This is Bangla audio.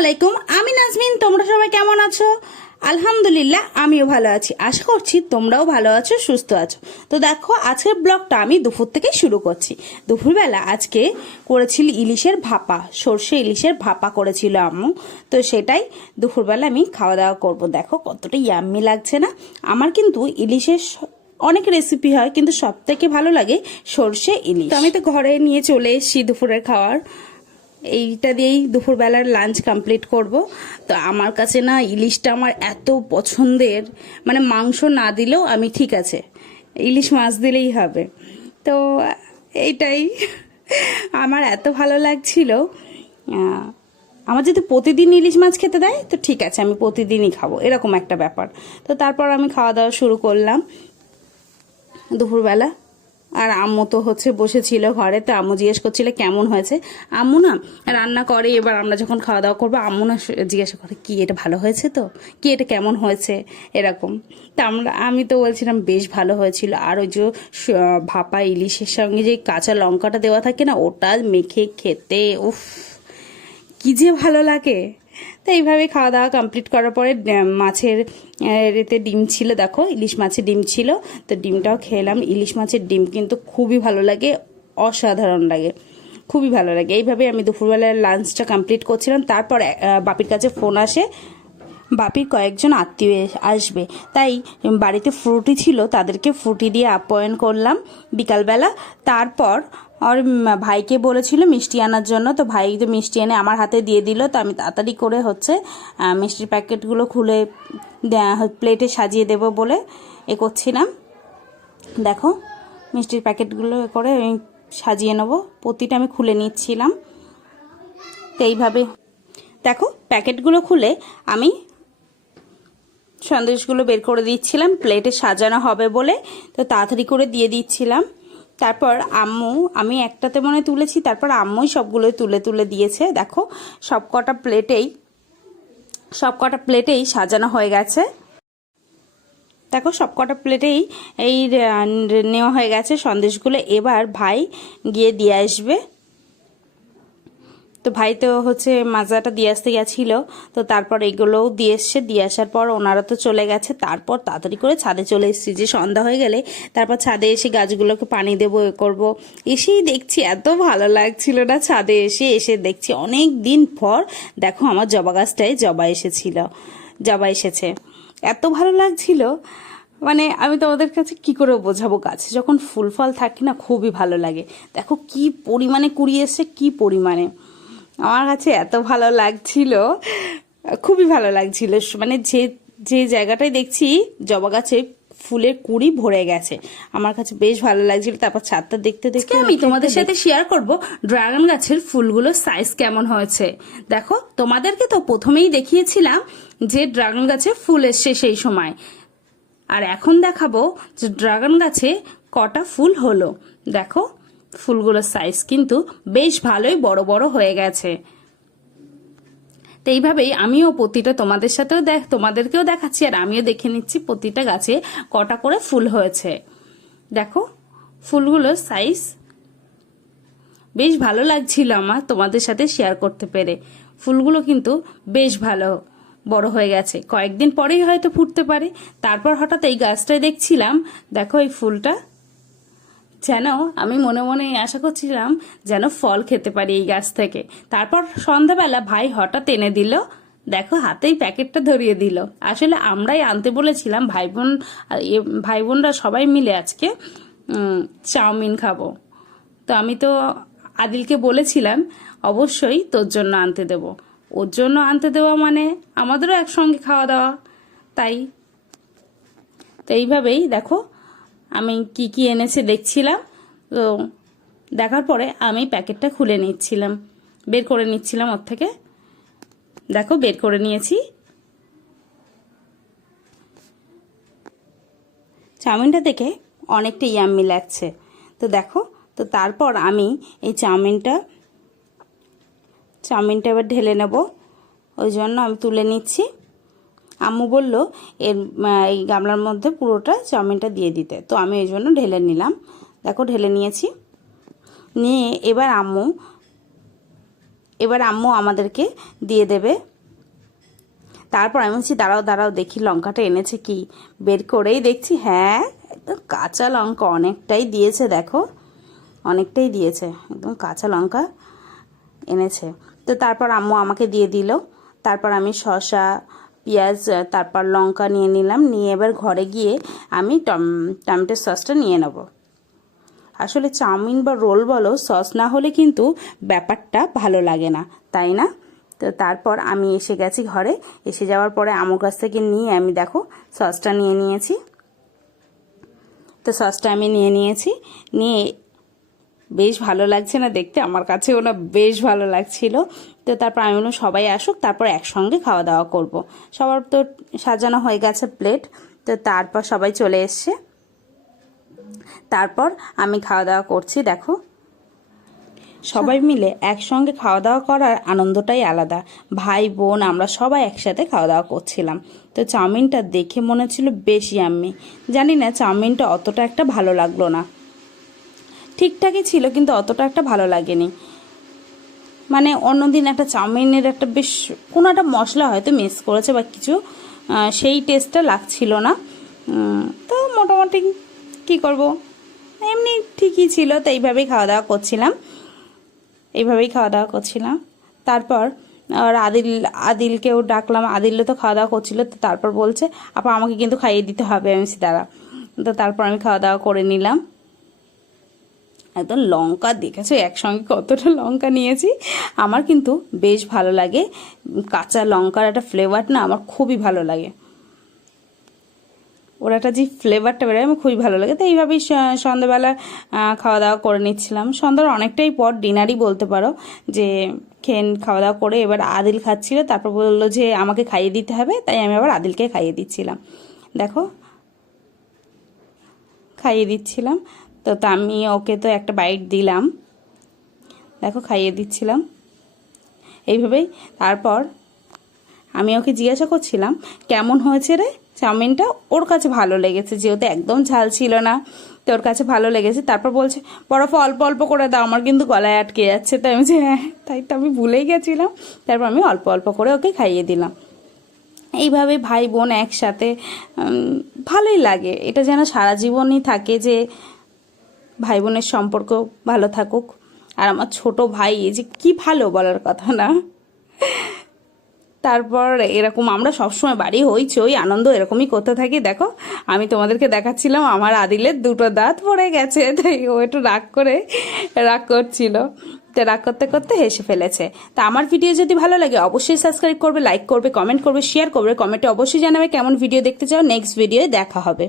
আলাইকুম, আমি নাজমিন। তোমরা সবাই কেমন আছো? আলহামদুলিল্লাহ, আমিও ভালো আছি। আশা করছি তোমরাও ভালো আছো, সুস্থ আছো। তো দেখো, আজকের ব্লগটা আমি দুপুর থেকে শুরু করছি। দুপুরবেলা আজকে করেছিল ইলিশের ভাপা, সর্ষে ইলিশের ভাপা করেছিল আম্মু। তো সেটাই দুপুরবেলা আমি খাওয়া দাওয়া করব। দেখো কতটা ইয়াম্মি লাগছে না? আমার কিন্তু ইলিশের অনেক রেসিপি হয়, কিন্তু সব থেকে ভালো লাগে সর্ষে ইলিশ। তো আমি তো ঘরে নিয়ে চলে এসেছি দুপুরের খাওয়ার। এইটা দিয়েই দুপুরবেলার লাঞ্চ কমপ্লিট করব। তো আমার কাছে না ইলিশটা আমার এত পছন্দের, মানে মাংস না দিলেও আমি ঠিক আছে, ইলিশ মাছ দিলেই হবে। তো এইটাই আমার এত ভালো লাগছিল। আমার যদি প্রতিদিন ইলিশ মাছ খেতে দেয় তো ঠিক আছে, আমি প্রতিদিনই খাবো, এরকম একটা ব্যাপার। তো তারপর আমি খাওয়া দাওয়া শুরু করলাম দুপুরবেলা। আর আম্মু তো বসেছিল ঘরে। তো আম্মু জিজ্ঞেস করছিল কেমন হয়েছে। আম্মু না রান্না করে, এবার আমরা যখন খাওয়া দাওয়া করবো আম্মু না জিজ্ঞাসা করে কি এটা ভালো হয়েছে, তো কি এটা কেমন হয়েছে, এরকম। তা আমি তো বলছিলাম বেশ ভালো হয়েছিল। আর ওই যে ভাপা ইলিশের সঙ্গে যে কাঁচা লঙ্কাটা দেওয়া থাকে না, ওটা মেখে খেতে উফ কি যে ভালো লাগে। তো এইভাবে খাওয়া দাওয়া কমপ্লিট করার পরে মাছের রেতে ডিম ছিল, দেখো ইলিশ মাছের ডিম ছিল, তো ডিমটাও খেলাম। ইলিশ মাছের ডিম কিন্তু খুবই ভালো লাগে, অসাধারণ লাগে, খুবই ভালো লাগে। এইভাবে আমি দুপুরবেলার লাঞ্চটা কমপ্লিট করছিলাম। তারপর বাপির কাছে ফোন আসে, বাপির কয়েকজন আত্মীয় আসবে, তাই বাড়িতে ফ্রুটি ছিল, তাদেরকে ফ্রুটি দিয়ে আপ্যায়ন করলাম বিকালবেলা। তারপর আর ভাইকে বলেছিল মিষ্টি আনার জন্য, তো ভাই তো মিষ্টি এনে আমার হাতে দিয়ে দিল। তো আমি তাড়াতাড়ি করে মিষ্টির প্যাকেটগুলো খুলে প্লেটে সাজিয়ে দেব বলে করছিলাম। দেখো মিষ্টির প্যাকেটগুলো করে আমি সাজিয়ে নেবো, প্রতিটা আমি খুলে নিচ্ছিলাম। তো এইভাবে দেখো প্যাকেটগুলো খুলে আমি সন্দেশগুলো বের করে দিচ্ছিলাম, প্লেটে সাজানো হবে বলে। তো তাড়াতাড়ি করে দিয়ে দিচ্ছিলাম। তারপর আমি একটাতে মনে তুলেছি, তারপর আম্মুই সবগুলোই তুলে তুলে দিয়েছে। দেখো সবকটা প্লেটেই সাজানো হয়ে গেছে। দেখো সবকটা প্লেটেই নেওয়া হয়ে গেছে সন্দেশগুলো। এবার ভাই গিয়ে দিয়ে আসবে। তো ভাই তো মাজাটা দিয়ে আসতে গেছিলো। তো তারপর এগুলোও দিয়ে এসছে, দিয়ে আসার পর ওনারা তো চলে গেছে। তারপর তাড়াতাড়ি করে ছাদে চলে এসেছি, যে সন্ধ্যা হয়ে গেলে তারপর ছাদে এসে গাছগুলোকে পানি দেবো, করবো। এসেই দেখছি এত ভালো লাগছিল না, ছাদে এসে দেখছি অনেক দিন পর দেখো আমার জবা গাছটায় জবা এসেছে, এত ভালো লাগছিল। মানে আমি তোমাদের কাছে কি করে বোঝাবো, গাছে যখন ফুল ফল থাকে না খুবই ভালো লাগে। দেখো কি পরিমাণে কুড়িয়ে এসছে, কি পরিমাণে, আমার কাছে এত ভালো লাগছিল, খুবই ভালো লাগছিল। মানে যে জায়গাটায় দেখছি জবা গাছে ফুলের কুড়ি ভরে গেছে, আমার কাছে বেশ ভালো লাগছিল। তারপর ছাদটা দেখতে দেখতে আমি তোমাদের সাথে শেয়ার করব ড্রাগন গাছের ফুলগুলোর সাইজ কেমন হয়েছে। দেখো তোমাদেরকে তো প্রথমেই দেখিয়েছিলাম যে ড্রাগন গাছে ফুল এসছে সেই সময়, আর এখন দেখাবো যে ড্রাগন গাছে কটা ফুল হলো। দেখো ফুলগুলোর সাইজ কিন্তু বেশ ভালোই বড় বড় হয়ে গেছে। তো এইভাবেই আমিও প্রতিটা তোমাদেরকেও দেখাচ্ছি, আর আমিও দেখে নিচ্ছি প্রতিটা গাছে কটা করে ফুল হয়েছে। দেখো ফুলগুলোর সাইজ বেশ ভালো লাগছিল আমার তোমাদের সাথে শেয়ার করতে পেরে। ফুলগুলো কিন্তু বেশ ভালো বড় হয়ে গেছে, কয়েকদিন পরেই হয়তো ফুটতে পারে। তারপর হঠাৎ এই গাছটায় দেখছিলাম, দেখো এই ফুলটা যেন আমি মনে মনে আশা করছিলাম যেন ফল খেতে পারি এই গাছ থেকে। তারপর সন্ধ্যাবেলা ভাই হঠাৎ এনে দিল, দেখো হাতেই প্যাকেটটা ধরিয়ে দিল। আসলে আমরাই আনতে বলেছিলাম, ভাই বোনরা সবাই মিলে আজকে চাউমিন খাবো। তো আমি তো আদিলকে বলেছিলাম অবশ্যই তোর জন্য আনতে দেব, ওর জন্য আনতে দেওয়া মানে আমাদেরও একসঙ্গে খাওয়া দাওয়া, তাই। তো এইভাবেই দেখো আমি কি কি এনেছে দেখছিলাম। তো দেখার পরে আমি প্যাকেটটা খুলে নিচ্ছিলাম, বের করে নিচ্ছিলাম ওর থেকে। দেখো বের করে নিয়েছি, চাউমিনটা দেখে অনেকটা ইয়াম্মি লাগছে। তো দেখো, তো তারপর আমি এই চাউমিনটা এবার ঢেলে নেব, ওই জন্য আমি তুলে নিচ্ছি। আম্মু বলল এই গামলার মধ্যে পুরোটা চাউমিনটা দিয়ে দিতে, তো আমি ওই জন্য ঢেলে নিলাম। দেখো ঢেলে নিয়েছি, নিয়ে এবার আম্মু আমাদেরকে দিয়ে দেবে তারপর আমি বলছি দাঁড়াও দাঁড়াও দেখি লঙ্কাটা এনেছে কি, বের করেই দেখছি হ্যাঁ একদম কাঁচা লঙ্কা অনেকটাই দিয়েছে, দেখো অনেকটাই দিয়েছে, একদম কাঁচা লঙ্কা এনেছে। তো তারপর আম্মু আমাকে দিয়ে দিল। তারপর আমি শসা, পেঁয়াজ, তারপর লঙ্কা নিয়ে নিলাম, নিয়ে এবার ঘরে গিয়ে আমি টমেটো সসটা নিয়ে নেব। আসলে চাউমিন বা রোল বলো, সস না হলে কিন্তু ব্যাপারটা ভালো লাগে না, তাই না? তো তারপর আমি এসে গেছি ঘরে, এসে যাওয়ার পরে আম্মুর কাছ থেকে নিয়ে আমি দেখো সসটা নিয়ে নিয়েছি। তো সসটা আমি নিয়ে নিয়েছি, নিয়ে বেশ ভালো লাগছে না দেখতে, আমার কাছেও না বেশ ভালো লাগছিল। তো তারপর আমি বললাম সবাই আসুক, তারপর একসঙ্গে খাওয়া দাওয়া করব। সবার তো সাজানো হয়ে গেছে প্লেট, তো তারপর সবাই চলে এসছে। তারপর আমি খাওয়া দাওয়া করছি, দেখো সবাই মিলে একসঙ্গে খাওয়া দাওয়া করার আনন্দটাই আলাদা। ভাই বোন আমরা সবাই একসাথে খাওয়া দাওয়া করছিলাম। তো চাউমিনটা দেখে মনে হচ্ছিল বেশি আমি জানি না চাউমিনটা অতটা একটা ভালো লাগলো না, ঠিকঠাকই ছিল কিন্তু অতটা একটা ভালো লাগেনি। মানে অন্যদিন একটা চাউমিনের একটা বেশ কোনো একটা মশলা হয়তো মিস করেছে বা কিছু, সেই টেস্টটা লাগছিল না। তো মোটামুটি কি করব, এমনি ঠিকই ছিল। তো এইভাবেই খাওয়া দাওয়া করছিলাম। তারপর আর আদিলকেও ডাকলাম, আদিলও তো খাওয়া দাওয়া করছিল। তো তারপর বলছে আপা আমাকে কিন্তু খাইয়ে দিতে হবে। আমি দাঁড়া। তো তারপর আমি খাওয়া দাওয়া করে নিলাম। একদম লঙ্কা দেখেছো একসঙ্গে কতটা লঙ্কা নিয়েছি। আমার কিন্তু বেশ ভালো লাগে, কাঁচা লঙ্কার একটা ফ্লেভার না আমার খুবই ভালো লাগে, ওর একটা যে ফ্লেভারটা বেরোয় আমার খুবই ভালো লাগে। তো এইভাবেই সন্ধ্যাবেলা খাওয়া দাওয়া করে নিচ্ছিলাম। সন্ধ্যার অনেকটাই পর, ডিনারই বলতে পারো, যে খাওয়া দাওয়া করে এবার আদিল খাচ্ছিল। তারপর বললো যে আমাকে খাইয়ে দিতে হবে, তাই আমি আবার আদিলকে খাইয়ে দিচ্ছিলাম। দেখো খাইয়ে দিচ্ছিলাম। তো আমি ওকে তো একটা বাইট দিলাম, দেখো খাইয়ে দিচ্ছিলাম এইভাবেই। তারপর আমি ওকে জিজ্ঞাসা করছিলাম কেমন হয়েছে রে চাউমিনটা। ওর কাছে ভালো লেগেছে, যেহেতু একদম ঝাল ছিল না, তো ওর কাছে ভালো লেগেছে। তারপর বলছে বরফ অল্প অল্প করে দাও, আমার কিন্তু গলায় আটকে যাচ্ছে। তাই আমি হ্যাঁ, তাই তো আমি ভুলেই গেছিলাম। তারপর আমি অল্প অল্প করে ওকে খাইয়ে দিলাম। এইভাবে ভাই বোন একসাথে ভালোই লাগে, এটা যেন সারা জীবনই থাকে যে ভাই বোনের সম্পর্ক ভালো থাকুক। আর আমার ছোট ভাই যে কি ভালো বলার কথা না। তারপর এরকম আমরা সবসময় বাড়ি হইচই আনন্দ এরকমই করতে থাকি। দেখো আমি তোমাদেরকে দেখাচ্ছিলাম আমার আদিলের দুটো দাঁত পড়ে গেছে, তাই ও একটু রাগ করছিল। তো রাগ করতে করতে হেসে ফেলেছে। তা আমার ভিডিও যদি ভালো লাগে অবশ্যই সাবস্ক্রাইব করবে, লাইক করবে, কমেন্ট করবে, শেয়ার করবে। কমেন্টে অবশ্যই জানাবে কেমন ভিডিও দেখতে চাও। নেক্সট ভিডিওয়ে দেখা হবে।